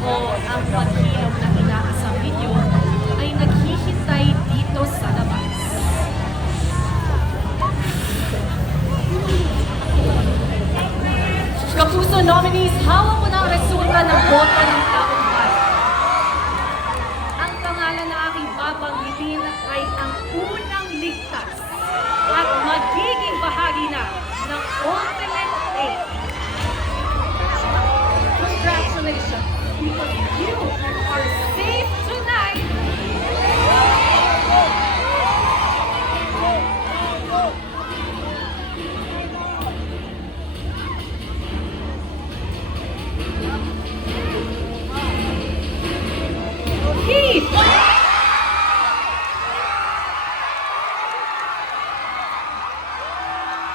ako ang paghilom na inaasam ninyo ay naghihintay dito sa labas. Kapuso nominees, hawak mo na ang resulta ng boto ng taong bayan. Ang pangalan na aking babanggitin ay ang unang ligtas at magiging bahagi na ng Ultimate 8. Congratulations, because you are safe tonight.